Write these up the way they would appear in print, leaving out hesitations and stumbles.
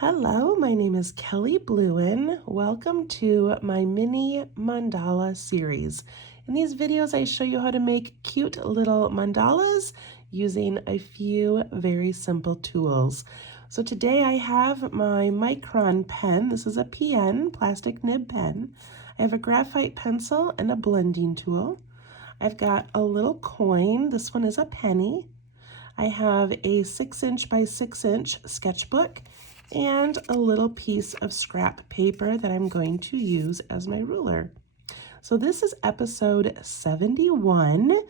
Hello, my name is Kelly Bluen. Welcome to my Mini-Mandala series. In these videos, I show you how to make cute little mandalas using a few very simple tools. So today I have my Micron pen. This is a PN, plastic nib pen. I have a graphite pencil and a blending tool. I've got a little coin. This one is a penny. I have a 6" by 6" sketchbook and a little piece of scrap paper that I'm going to use as my ruler. So this is episode 71.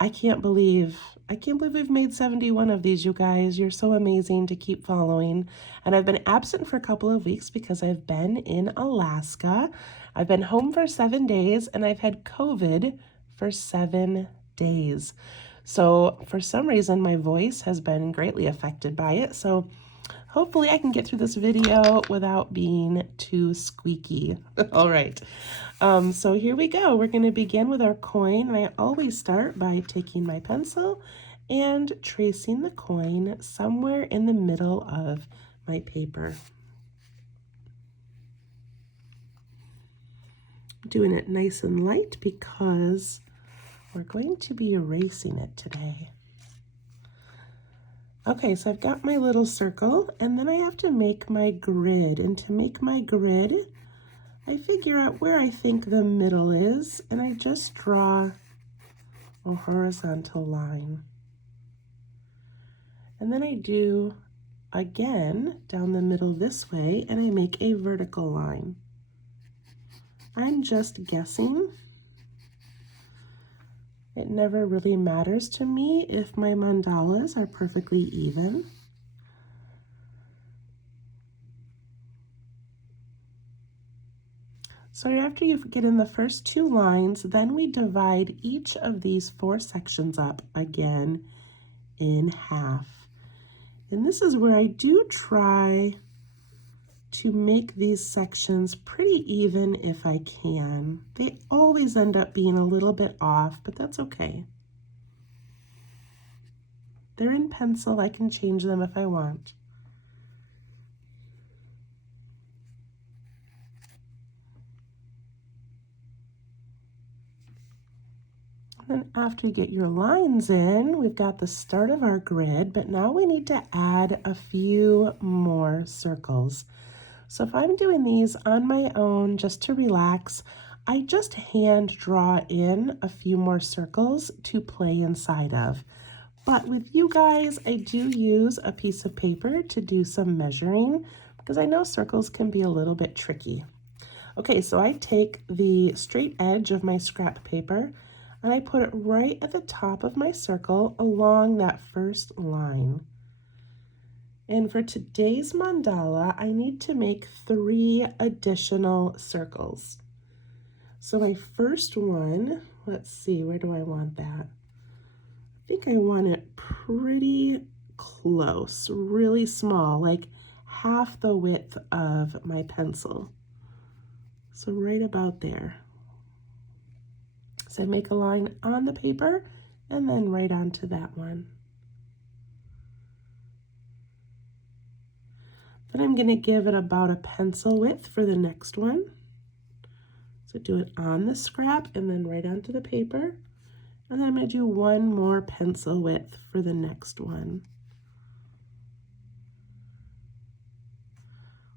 I can't believe we've made 71 of these, you guys. You're so amazing to keep following. And I've been absent for a couple of weeks because I've been in Alaska. I've been home for 7 days and I've had COVID for 7 days. So for some reason, my voice has been greatly affected by it. So hopefully I can get through this video without being too squeaky. All right, so here we go. We're going to begin with our coin. And I always start by taking my pencil and tracing the coin somewhere in the middle of my paper. I'm doing it nice and light because we're going to be erasing it today. Okay, so I've got my little circle, and then I have to make my grid. And to make my grid, I figure out where I think the middle is, and I just draw a horizontal line. And then I do again down the middle this way, and I make a vertical line. I'm just guessing. It never really matters to me if my mandalas are perfectly even. So after you get in the first 2 lines, then we divide each of these 4 sections up again in half. And this is where I do try to make these sections pretty even if I can. They always end up being a little bit off, but that's okay. They're in pencil. I can change them if I want. And then after you get your lines in, we've got the start of our grid, but now we need to add a few more circles. So if I'm doing these on my own just to relax, I just hand draw in a few more circles to play inside of. But with you guys, I do use a piece of paper to do some measuring because I know circles can be a little bit tricky. Okay, so I take the straight edge of my scrap paper and I put it right at the top of my circle along that first line. And for today's mandala, I need to make 3 additional circles. So my first one, let's see, where do I want that? I think I want it pretty close, really small, like half the width of my pencil. So right about there. So I make a line on the paper and then right onto that one. Then I'm going to give it about a pencil width for the next one. So do it on the scrap and then right onto the paper. And then I'm going to do one more pencil width for the next one.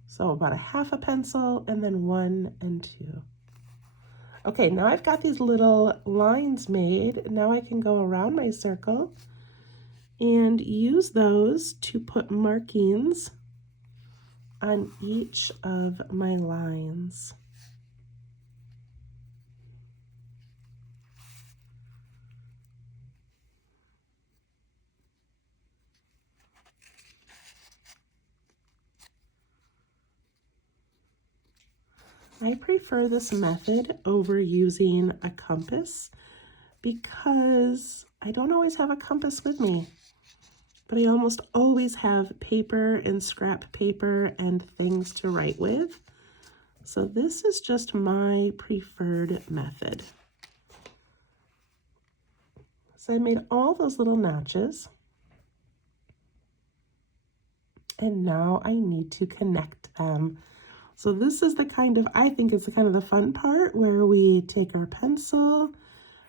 So about a half a pencil and then 1 and 2. Okay, now I've got these little lines made. Now I can go around my circle and use those to put markings on each of my lines. I prefer this method over using a compass because I don't always have a compass with me, but I almost always have paper and scrap paper and things to write with. So this is just my preferred method. So I made all those little notches. And now I need to connect them. So this is I think it's the fun part where we take our pencil,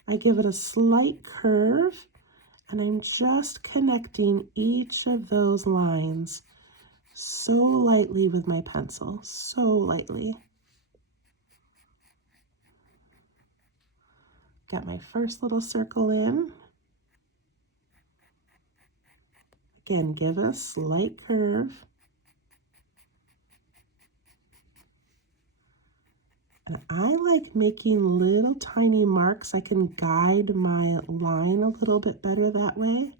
I give it a slight curve, and I'm just connecting each of those lines so lightly with my pencil, so lightly. Got my first little circle in. Again, give a slight curve. And I like making little tiny marks. I can guide my line a little bit better that way.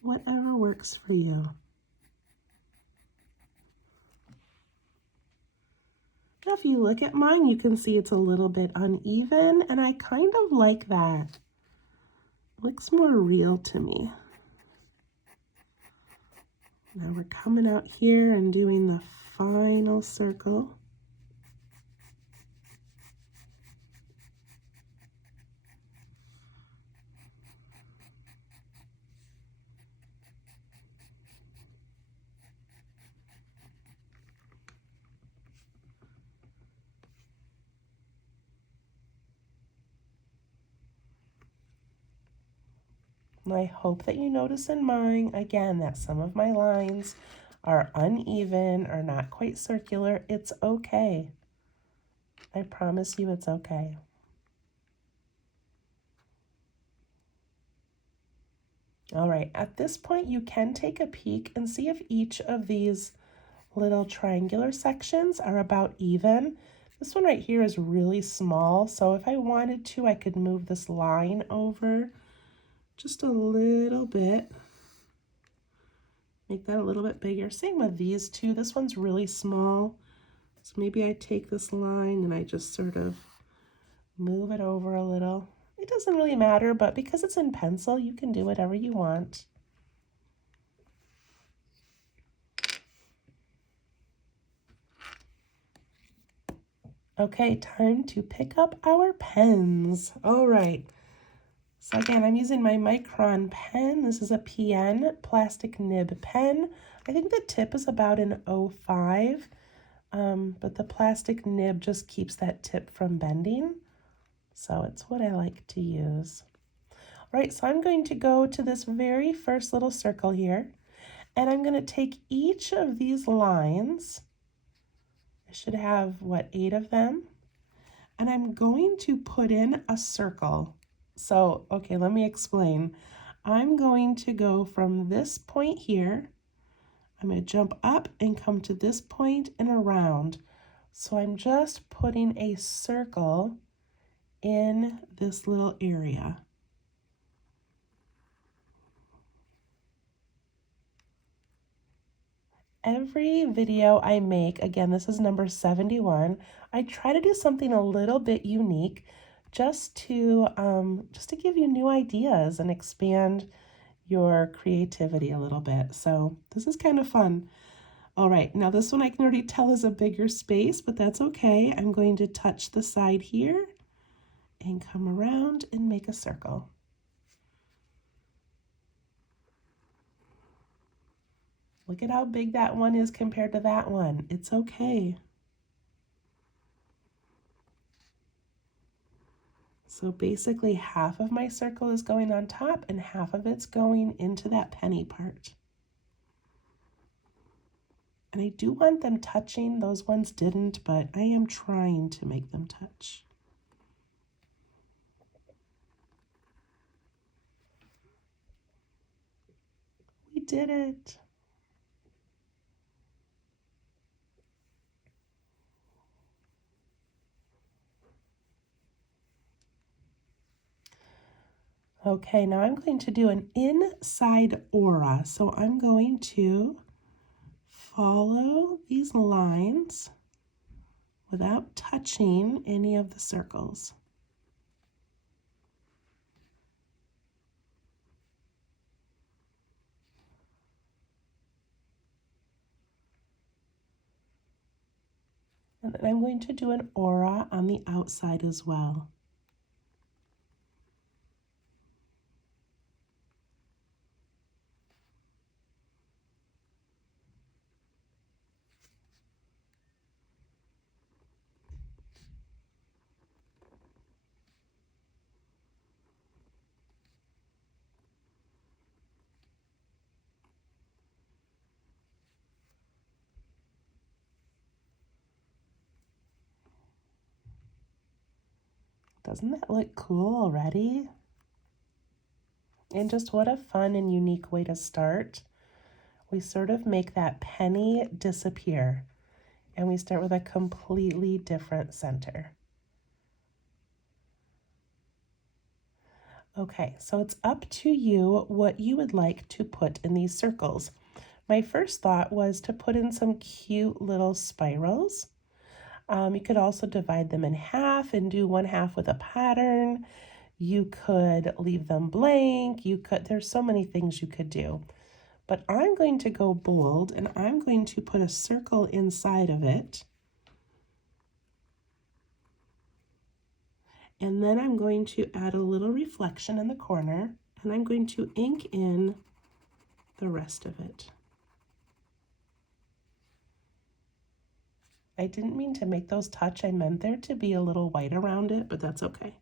Whatever works for you. Now, if you look at mine, you can see it's a little bit uneven, and I kind of like that. Looks more real to me. Now we're coming out here and doing the final circle. And I hope that you notice in mine, again, that some of my lines are uneven or not quite circular. It's okay. I promise you it's okay. All right, at this point, you can take a peek and see if each of these little triangular sections are about even. This one right here is really small, so if I wanted to, I could move this line over just a little bit. Make that a little bit bigger. Same with these two. This one's really small, so maybe I take this line and I just sort of move it over a little. It doesn't really matter, but because it's in pencil, you can do whatever you want. Okay, time to pick up our pens. All right. So again, I'm using my Micron pen. This is a PN plastic nib pen. I think the tip is about an 0.5, but the plastic nib just keeps that tip from bending. So it's what I like to use. All right, so I'm going to go to this very first little circle here, and I'm going to take each of these lines. I should have, 8 of them? And I'm going to put in a circle. So, okay, let me explain. I'm going to go from this point here. I'm going to jump up and come to this point and around. So I'm just putting a circle in this little area. Every video I make, again, this is number 71, I try to do something a little bit unique just to give you new ideas and expand your creativity a little bit. So this is kind of fun. All right, now this one I can already tell is a bigger space, but that's okay. I'm going to touch the side here and come around and make a circle. Look at how big that one is compared to that one. It's okay. So basically half of my circle is going on top and half of it's going into that penny part. And I do want them touching. Those ones didn't, but I am trying to make them touch. We did it. Okay, now I'm going to do an inside aura. So I'm going to follow these lines without touching any of the circles. And then I'm going to do an aura on the outside as well. Doesn't that look cool already? And just what a fun and unique way to start. We sort of make that penny disappear, and we start with a completely different center. Okay, so it's up to you what you would like to put in these circles. My first thought was to put in some cute little spirals. You could also divide them in half and do one half with a pattern. You could leave them blank. There's so many things you could do. But I'm going to go bold and I'm going to put a circle inside of it. And then I'm going to add a little reflection in the corner, and I'm going to ink in the rest of it. I didn't mean to make those touch. I meant there to be a little white around it, but that's okay.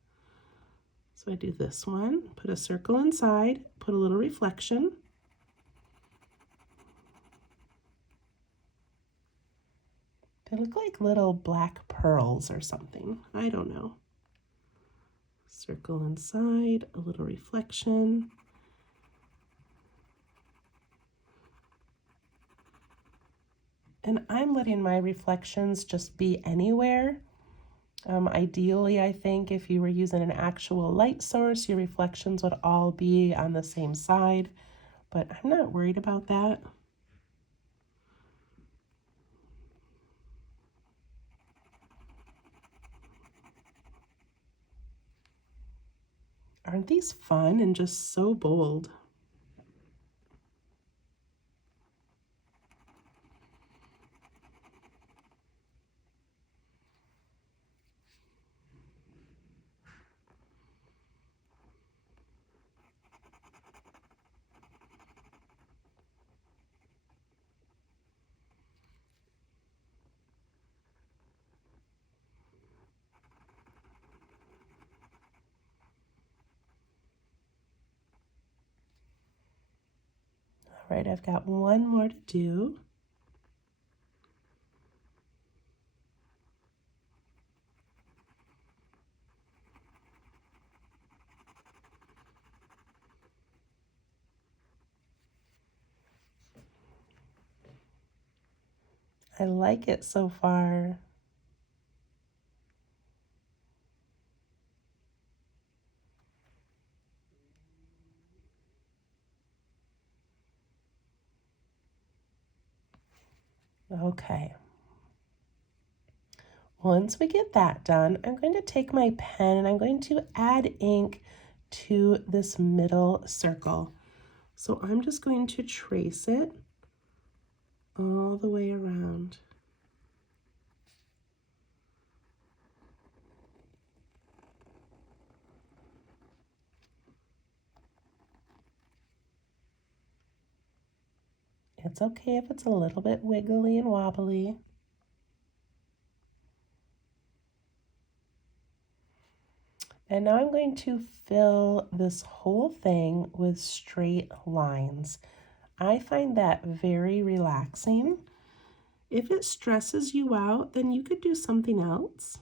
So I do this one, put a circle inside, put a little reflection. They look like little black pearls or something. I don't know. Circle inside, a little reflection. And I'm letting my reflections just be anywhere. Ideally, I think if you were using an actual light source, your reflections would all be on the same side, but I'm not worried about that. Aren't these fun and just so bold? All right, I've got one more to do. I like it so far. Okay. Once we get that done, I'm going to take my pen and I'm going to add ink to this middle circle. So I'm just going to trace it all the way around. It's okay if it's a little bit wiggly and wobbly. And now I'm going to fill this whole thing with straight lines. I find that very relaxing. If it stresses you out, then you could do something else.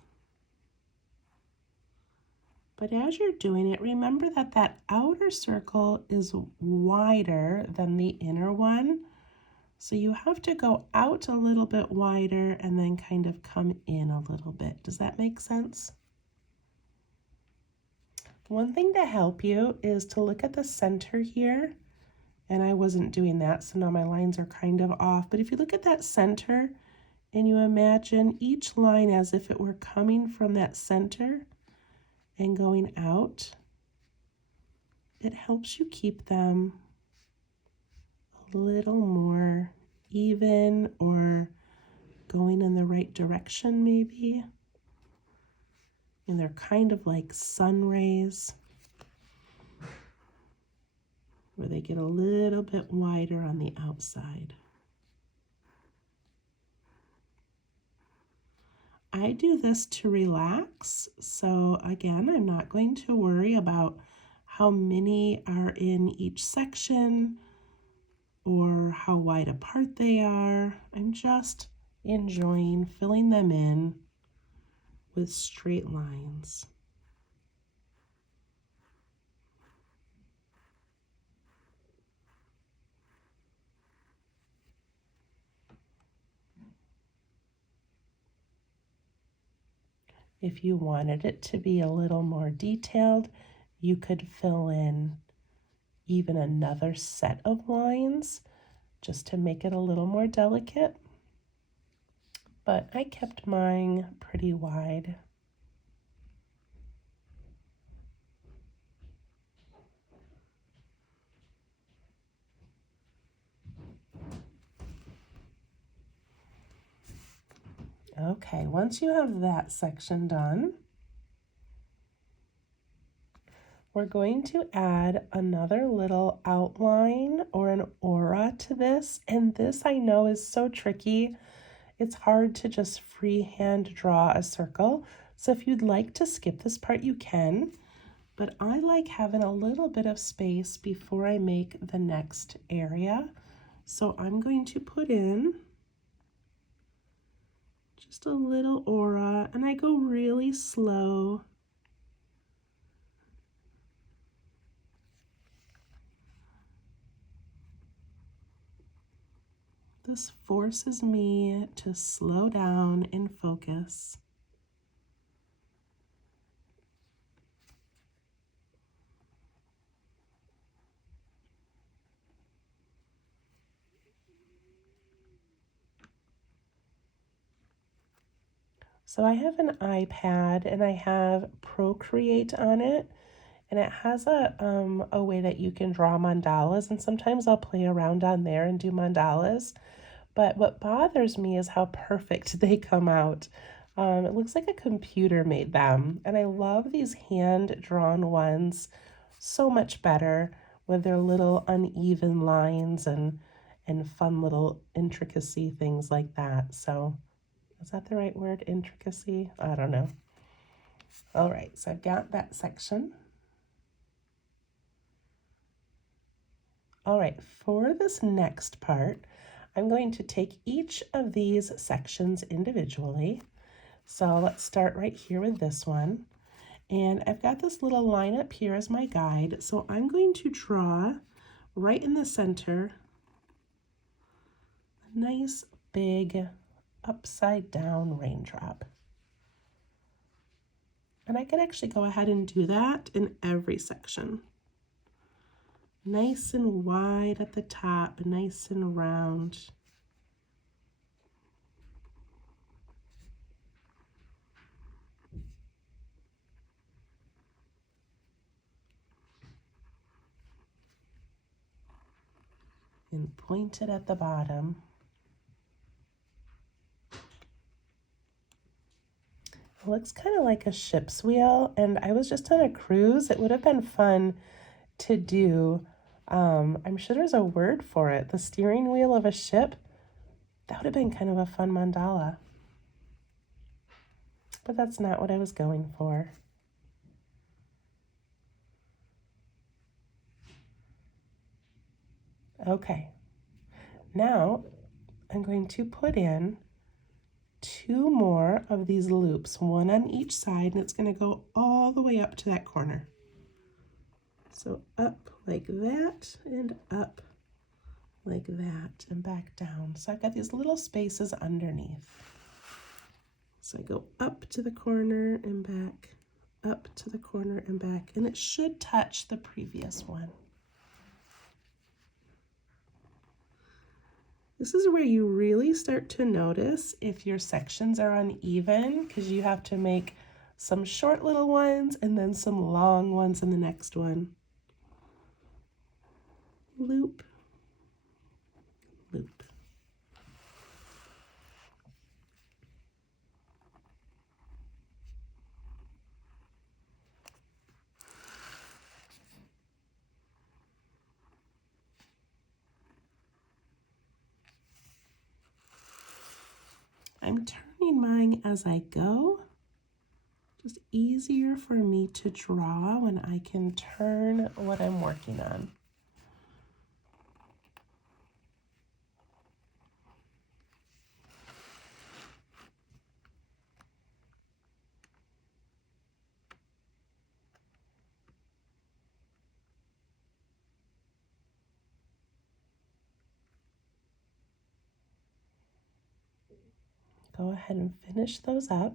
But as you're doing it, remember that that outer circle is wider than the inner one. So you have to go out a little bit wider and then kind of come in a little bit. Does that make sense? One thing to help you is to look at the center here. And I wasn't doing that, so now my lines are kind of off. But if you look at that center and you imagine each line as if it were coming from that center and going out, it helps you keep them a little more even or going in the right direction maybe. And they're kind of like sun rays where they get a little bit wider on the outside. I do this to relax, so again, I'm not going to worry about how many are in each section or how wide apart they are. I'm just enjoying filling them in with straight lines. If you wanted it to be a little more detailed, you could fill in even another set of lines just to make it a little more delicate. But I kept mine pretty wide. Okay, once you have that section done, we're going to add another little outline or an aura to this. And this I know is so tricky. It's hard to just freehand draw a circle. So if you'd like to skip this part, you can. But I like having a little bit of space before I make the next area. So I'm going to put in just a little aura, and I go really slow. This forces me to slow down and focus. So I have an iPad and I have Procreate on it, and it has a way that you can draw mandalas, and sometimes I'll play around on there and do mandalas. But what bothers me is how perfect they come out. It looks like a computer made them, and I love these hand-drawn ones so much better with their little uneven lines and fun little intricacy things like that. So is that the right word, intricacy? I don't know. All right, so I've got that section. All right, for this next part, I'm going to take each of these sections individually. So let's start right here with this one. And I've got this little line up here as my guide. So I'm going to draw right in the center a nice big upside down raindrop. And I could actually go ahead and do that in every section. Nice and wide at the top, nice and round. And pointed at the bottom. It looks kind of like a ship's wheel, and I was just on a cruise. It would have been fun to do. I'm sure there's a word for it. The steering wheel of a ship. That would have been kind of a fun mandala. But that's not what I was going for. Okay, now I'm going to put in 2 more of these loops, one on each side, and it's going to go all the way up to that corner. So up like that and up like that and back down. So I've got these little spaces underneath. So I go up to the corner and back, up to the corner and back, and it should touch the previous one. This is where you really start to notice if your sections are uneven, because you have to make some short little ones and then some long ones in the next one. Loop, loop. I'm turning mine as I go. Just easier for me to draw when I can turn what I'm working on. Go ahead and finish those up.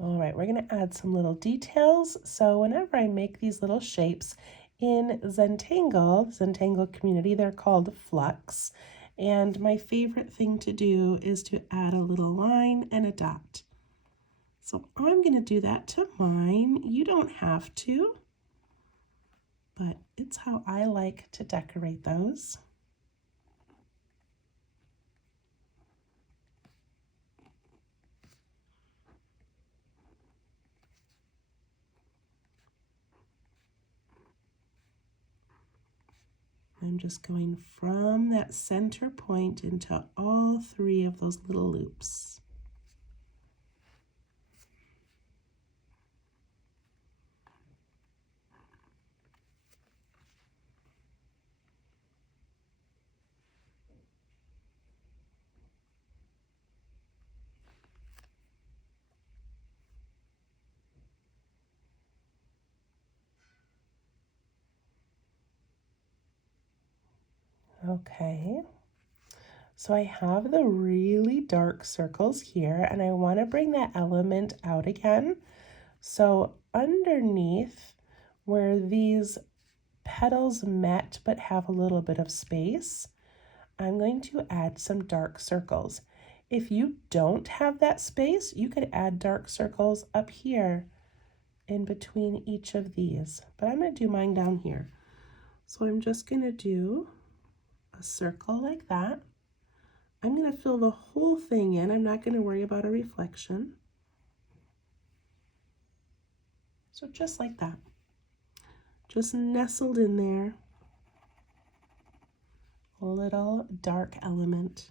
All right, we're going to add some little details. So whenever I make these little shapes in Zentangle community, they're called flux. And my favorite thing to do is to add a little line and a dot. So I'm going to do that to mine. You don't have to, but it's how I like to decorate those. I'm just going from that center point into all three of those little loops. Okay. So I have the really dark circles here, and I want to bring that element out again. So underneath where these petals met but have a little bit of space, I'm going to add some dark circles. If you don't have that space, you could add dark circles up here in between each of these, but I'm going to do mine down here. So I'm just going to do a circle like that. I'm going to fill the whole thing in. I'm not going to worry about a reflection. So just like that. Just nestled in there, a little dark element.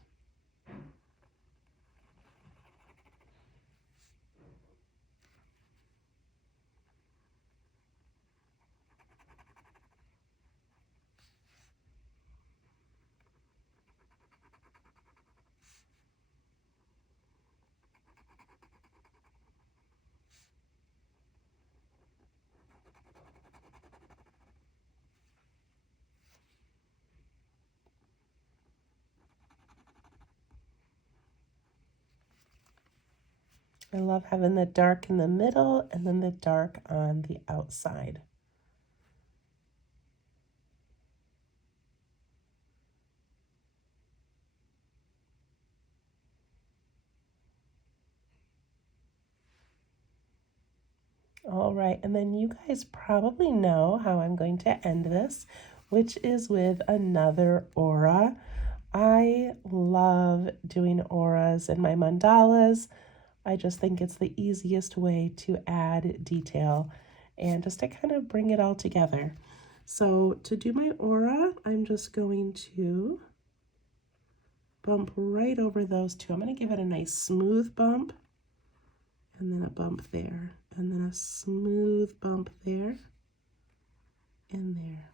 I love having the dark in the middle and then the dark on the outside. All right, and then you guys probably know how I'm going to end this, which is with another aura. I love doing auras in my mandalas. I just think it's the easiest way to add detail and just to kind of bring it all together. So to do my aura, I'm just going to bump right over those two. I'm going to give it a nice smooth bump and then a bump there and then a smooth bump there and there.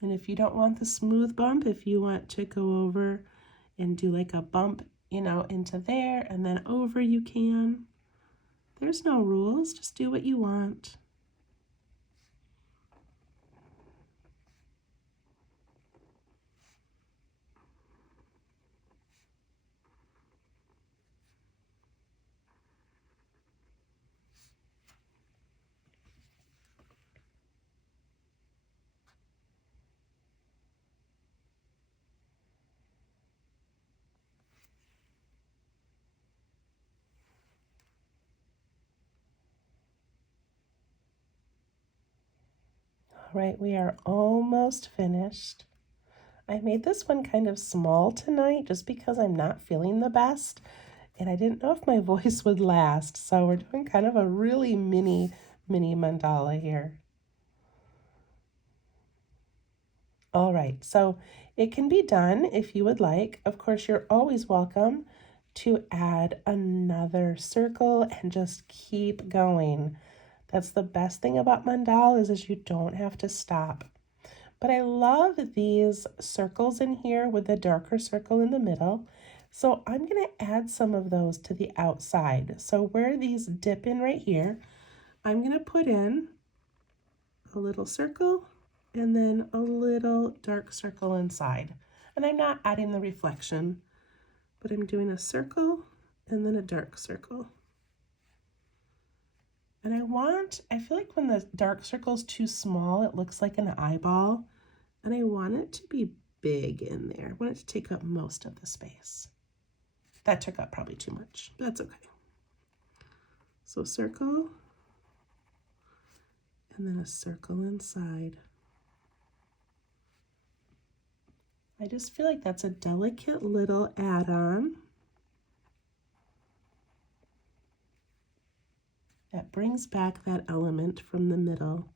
And if you don't want the smooth bump, if you want to go over and do like a bump, into there and then over, you can. There's no rules, just do what you want. All right, we are almost finished. I made this one kind of small tonight just because I'm not feeling the best and I didn't know if my voice would last. So we're doing kind of a really mini mandala here. All right, so it can be done if you would like. Of course, you're always welcome to add another circle and just keep going. That's the best thing about mandalas is you don't have to stop. But I love these circles in here with the darker circle in the middle. So I'm going to add some of those to the outside. So where these dip in right here, I'm going to put in a little circle and then a little dark circle inside. And I'm not adding the reflection, but I'm doing a circle and then a dark circle. And I feel like when the dark circle is too small, it looks like an eyeball. And I want it to be big in there. I want it to take up most of the space. That took up probably too much, but that's okay. So circle, and then a circle inside. I just feel like that's a delicate little add-on that brings back that element from the middle.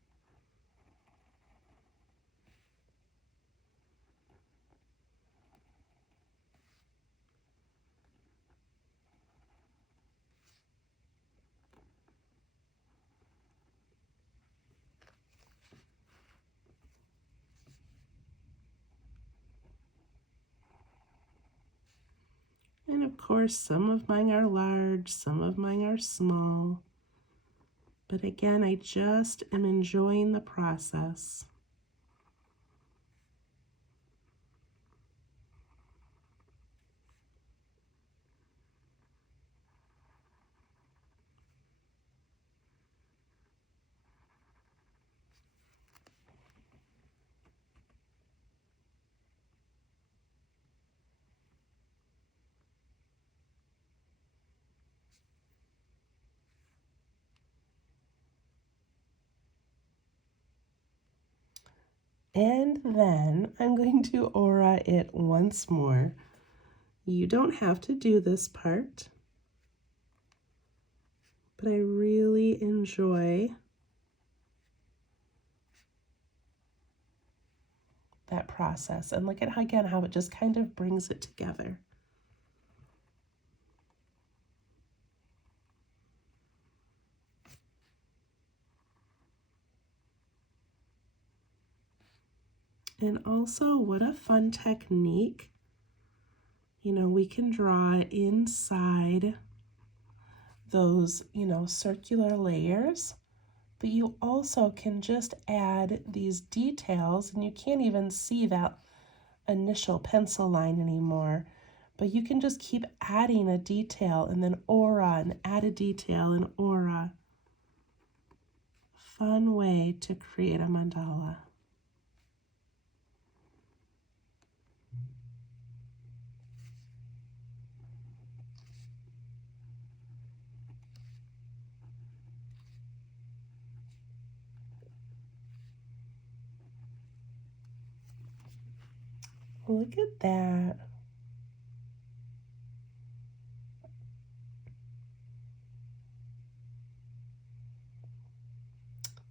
And of course, some of mine are large, some of mine are small. But again, I just am enjoying the process. And then I'm going to aura it once more. You don't have to do this part, but I really enjoy that process. And look at again how it just kind of brings it together. And also, what a fun technique. You know, we can draw inside those, circular layers, but you also can just add these details, and you can't even see that initial pencil line anymore, but you can just keep adding a detail and then aura and add a detail and aura. Fun way to create a mandala. Look at that.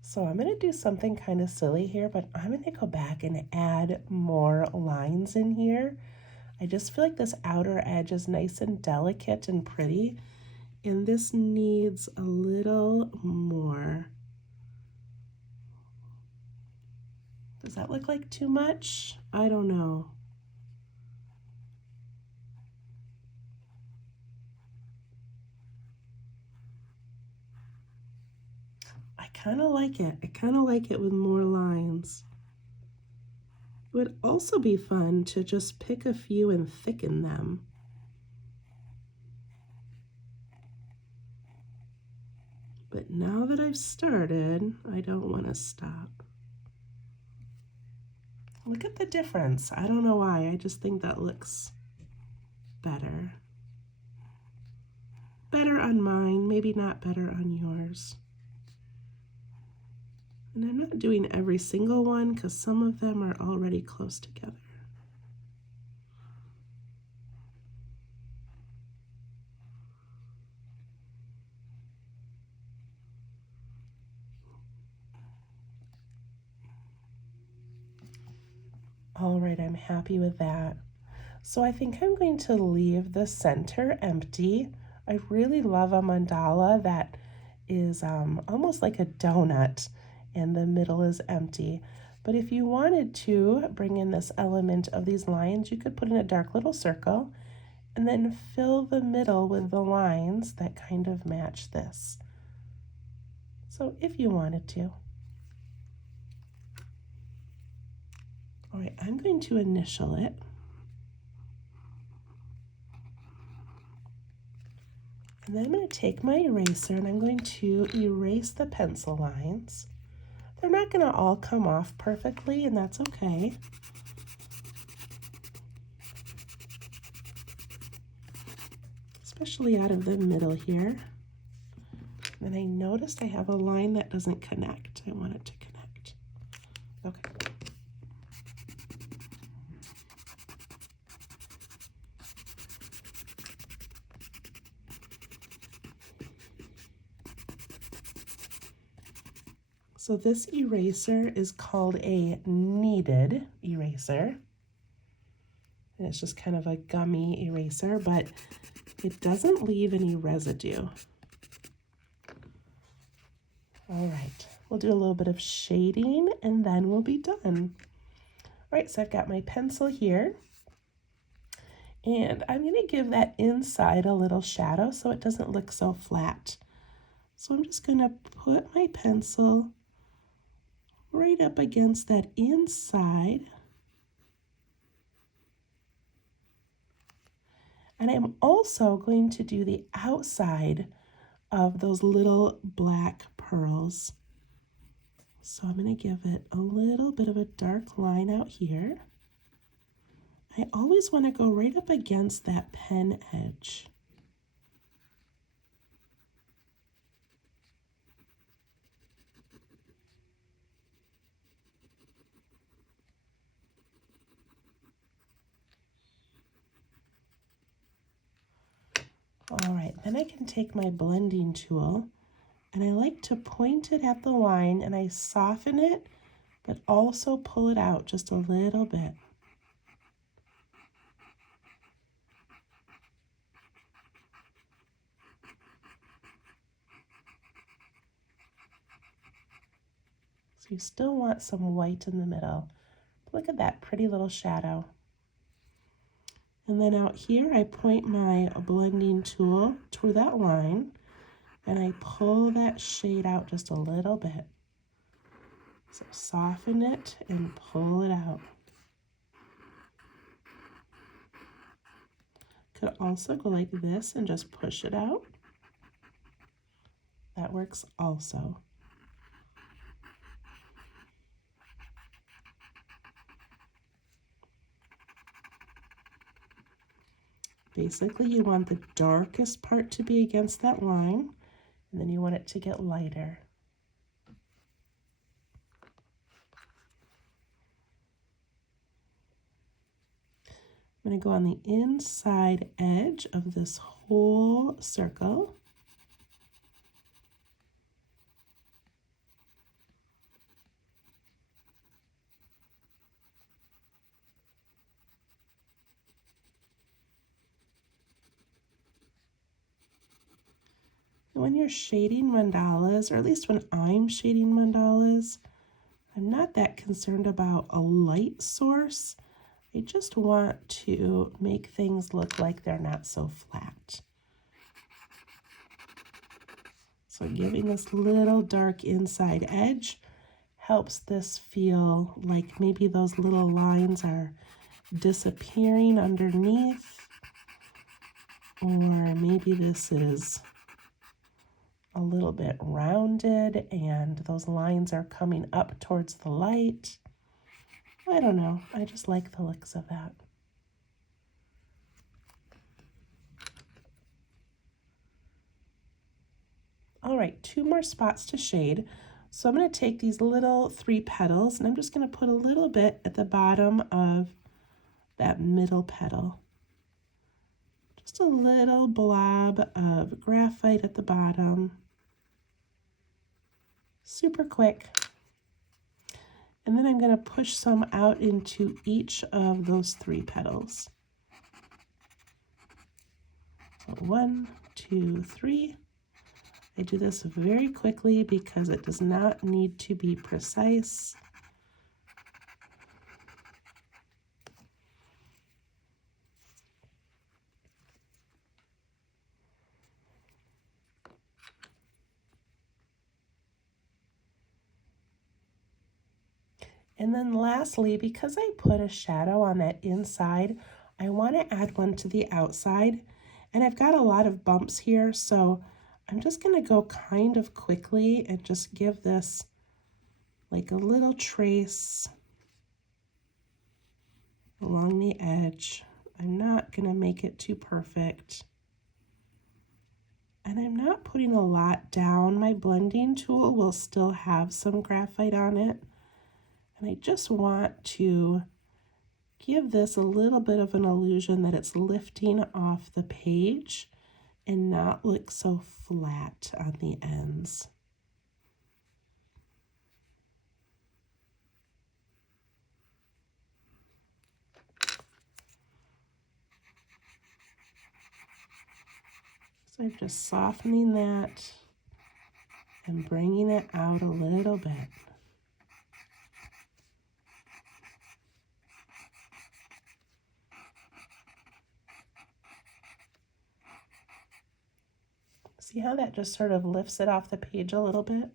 So I'm going to do something kind of silly here, but I'm going to go back and add more lines in here. I just feel like this outer edge is nice and delicate and pretty, and this needs a little more. Does that look like too much? I don't know. I kind of like it. I kind of like it with more lines. It would also be fun to just pick a few and thicken them. But now that I've started, I don't want to stop. Look at the difference. I don't know why. I just think that looks better. Better on mine, maybe not better on yours. And I'm not doing every single one because some of them are already close together. All right, I'm happy with that. So I think I'm going to leave the center empty. I really love a mandala that is almost like a donut and the middle is empty. But if you wanted to bring in this element of these lines, you could put in a dark little circle and then fill the middle with the lines that kind of match this. So if you wanted to. right, I'm going to initial it. And then I'm going to take my eraser and I'm going to erase the pencil lines. They're not going to all come off perfectly, and that's okay. Especially out of the middle here. And I noticed I have a line that doesn't connect. I want it to connect. Okay. So this eraser is called a kneaded eraser. And it's just kind of a gummy eraser, but it doesn't leave any residue. All right, we'll do a little bit of shading and then we'll be done. All right, so I've got my pencil here. And I'm going to give that inside a little shadow so it doesn't look so flat. So I'm just going to put my pencil right up against that inside. And I'm also going to do the outside of those little black pearls. So I'm going to give it a little bit of a dark line out here. I always want to go right up against that pen edge. All right, then I can take my blending tool and I like to point it at the line and I soften it, but also pull it out just a little bit. So you still want some white in the middle. Look at that pretty little shadow. And then out here, I point my blending tool to that line and I pull that shade out just a little bit. So soften it and pull it out. Could also go like this and just push it out. That works also. Basically, you want the darkest part to be against that line, and then you want it to get lighter. I'm going to go on the inside edge of this whole circle. When you're shading mandalas, or at least when I'm shading mandalas, I'm not that concerned about a light source. I just want to make things look like they're not so flat. So giving this little dark inside edge helps this feel like maybe those little lines are disappearing underneath, or maybe this is a little bit rounded and those lines are coming up towards the light. I don't know, I just like the looks of that. All right, 2 more spots to shade. So I'm going to take these little 3 petals and I'm just going to put a little bit at the bottom of that middle petal. Just a little blob of graphite at the bottom. Super quick. And then I'm going to push some out into each of those 3 petals. So 1, 2, 3. I do this very quickly because it does not need to be precise. And then lastly, because I put a shadow on that inside, I want to add one to the outside. And I've got a lot of bumps here, so I'm just going to go kind of quickly and just give this like a little trace along the edge. I'm not going to make it too perfect. And I'm not putting a lot down. My blending tool will still have some graphite on it. And I just want to give this a little bit of an illusion that it's lifting off the page and not look so flat on the ends. So I'm just softening that and bringing it out a little bit. See how that just sort of lifts it off the page a little bit?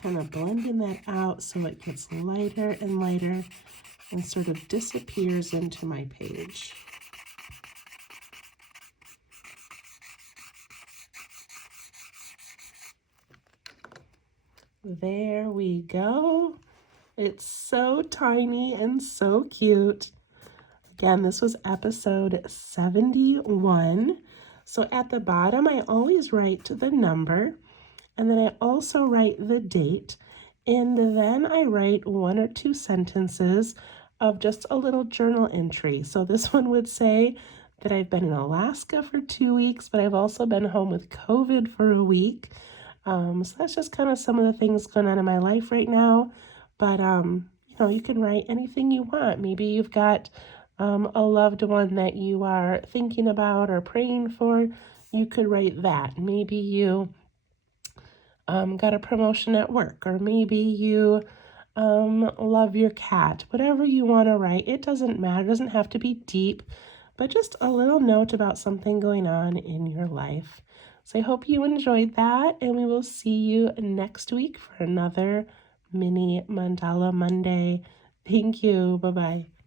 Kind of blending that out so it gets lighter and lighter and sort of disappears into my page. There we go. It's so tiny and so cute. Again, this was episode 71. So at the bottom, I always write the number, and then I also write the date, and then I write 1 or 2 sentences of just a little journal entry. So this one would say that I've been in Alaska for 2 weeks, but I've also been home with COVID for a week. So that's just kind of some of the things going on in my life right now. But, you know, you can write anything you want. Maybe you've got a loved one that you are thinking about or praying for. You could write that. Maybe you got a promotion at work, or maybe you love your cat. Whatever you want to write, it doesn't matter. It doesn't have to be deep, but just a little note about something going on in your life. So I hope you enjoyed that, and we will see you next week for another Mini Mandala Monday. Thank you. Bye-bye.